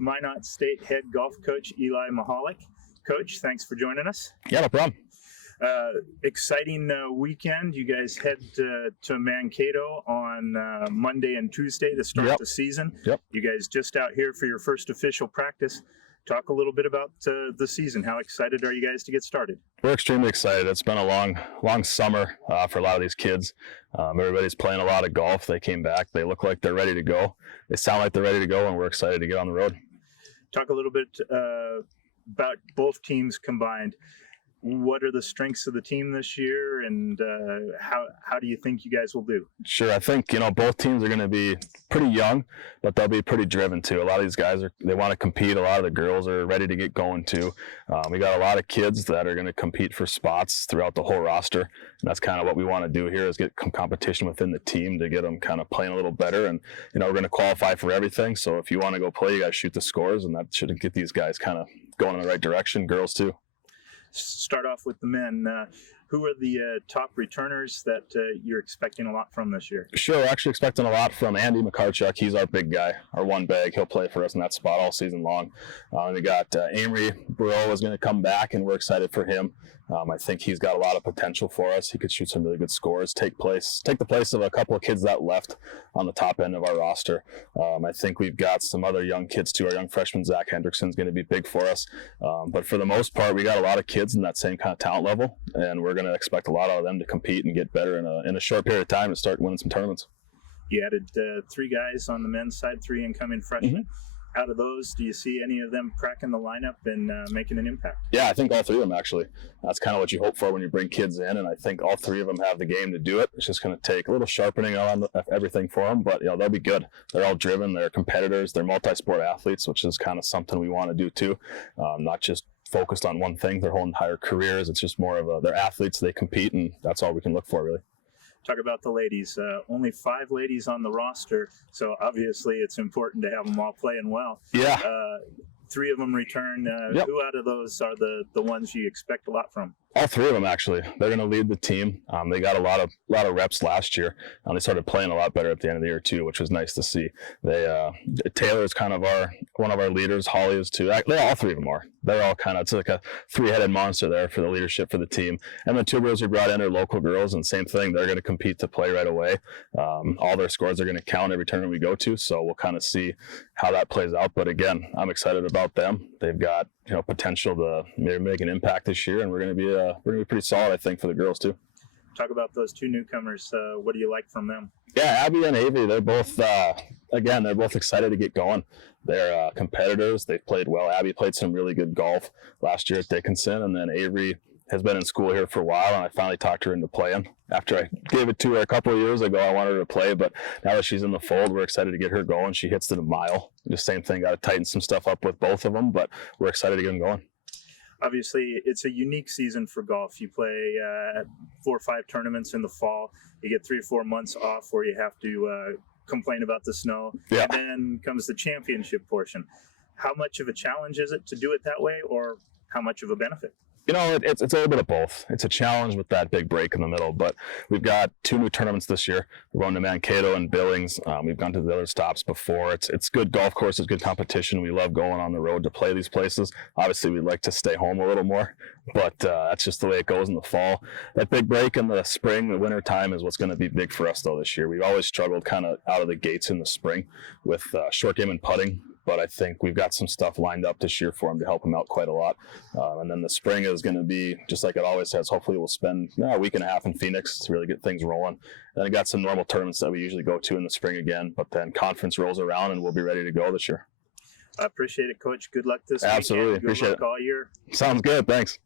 Minot State head golf coach Eli Mihalick. Coach, thanks for joining us. Yeah, no problem. Exciting weekend. You guys head to Mankato on Monday and Tuesday to start the season. Yep. You guys just out here for your first official practice. Talk a little bit about the season. How excited are you guys to get started? We're extremely excited. It's been a long summer for a lot of these kids. Everybody's playing a lot of golf. They came back. They look like they're ready to go. They sound like they're ready to go, and we're excited to get on the road. Talk a little bit about both teams combined. What are the strengths of the team this year, and how do you think you guys will do? Sure, I think both teams are going to be pretty young, but they'll be pretty driven too. A lot of these guys they want to compete. A lot of the girls are ready to get going too. We got a lot of kids that are going to compete for spots throughout the whole roster, and that's kind of what we want to do here is get competition within the team to get them kind of playing a little better. And we're going to qualify for everything. So if you want to go play, you got to shoot the scores, and that should get these guys kind of going in the right direction. Girls too. Start off with the men. Who are the top returners that you're expecting a lot from this year? Sure, we're actually expecting a lot from Andy Mccartruck. He's our big guy, our one bag. He'll play for us in that spot all season long. We got Amory Burrow is going to come back, and we're excited for him. I think he's got a lot of potential for us. He could shoot some really good scores, take the place of a couple of kids that left on the top end of our roster. I think we've got some other young kids too. Our young freshman, Zach Hendrickson's going to be big for us. But for the most part, we got a lot of kids in that same kind of talent level, and we're going to expect a lot of them to compete and get better in a short period of time and start winning some tournaments. You added 3 guys on the men's side, 3 incoming freshmen. Mm-hmm. Out of those, do you see any of them cracking the lineup and making an impact? Yeah, I think all 3 of them actually. That's kind of what you hope for when you bring kids in, and I think all 3 of them have the game to do it. It's just going to take a little sharpening on everything for them, but they'll be good. They're all driven. They're competitors. They're multi-sport athletes, which is kind of something we want to do too. Not just focused on one thing their whole entire careers. It's just more of they're athletes. They compete, and that's all we can look for really. Talk about the ladies. Only 5 ladies on the roster, so obviously it's important to have them all playing well. Yeah. 3 of them return. Yep. Who out of those are the ones you expect a lot from? All 3 of them actually. They're going to lead the team. They got a lot of reps last year. They started playing a lot better at the end of the year too, which was nice to see. Taylor is kind of one of our leaders. Holly is too. All 3 of them are. They're all kind of, it's like a 3-headed monster there for the leadership for the team. And the 2 girls we brought in are local girls, and same thing. They're going to compete to play right away. All their scores are going to count every tournament we go to, so we'll kind of see how that plays out. But again, I'm excited about them. They've got potential to maybe make an impact this year, and we're going to be pretty solid, I think, for the girls too. Talk about those 2 newcomers. What do you like from them? Yeah, Abby and Avery, they're both they're both excited to get going. They're competitors. They've played well. Abby played some really good golf last year at Dickinson, and then Avery has been in school here for a while, and I finally talked her into playing. After I gave it to her a couple of years ago, I wanted her to play, but now that she's in the fold, we're excited to get her going. She hits it a mile. The same thing, got to tighten some stuff up with both of them, but we're excited to get them going. Obviously, it's a unique season for golf. You play 4 or 5 tournaments in the fall. You get 3 or 4 months off where you have to complain about the snow. Yeah. And then comes the championship portion. How much of a challenge is it to do it that way, or how much of a benefit? It's a little bit of both. It's a challenge with that big break in the middle, but we've got 2 new tournaments this year. We're going to Mankato and Billings. We've gone to the other stops before. It's good golf course. It's good competition. We love going on the road to play these places. Obviously, we'd like to stay home a little more, but that's just the way it goes in the fall. That big break in the spring, the winter time is what's going to be big for us though this year. We've always struggled kind of out of the gates in the spring with short game and putting. But I think we've got some stuff lined up this year for him to help him out quite a lot. And then the spring is going to be just like it always has. Hopefully we'll spend a week and a half in Phoenix to really get things rolling. Then I got some normal tournaments that we usually go to in the spring again, but then conference rolls around and we'll be ready to go this year. I appreciate it, Coach. Good luck this Absolutely. weekend. Appreciate Good luck it. all year. Sounds good. Thanks.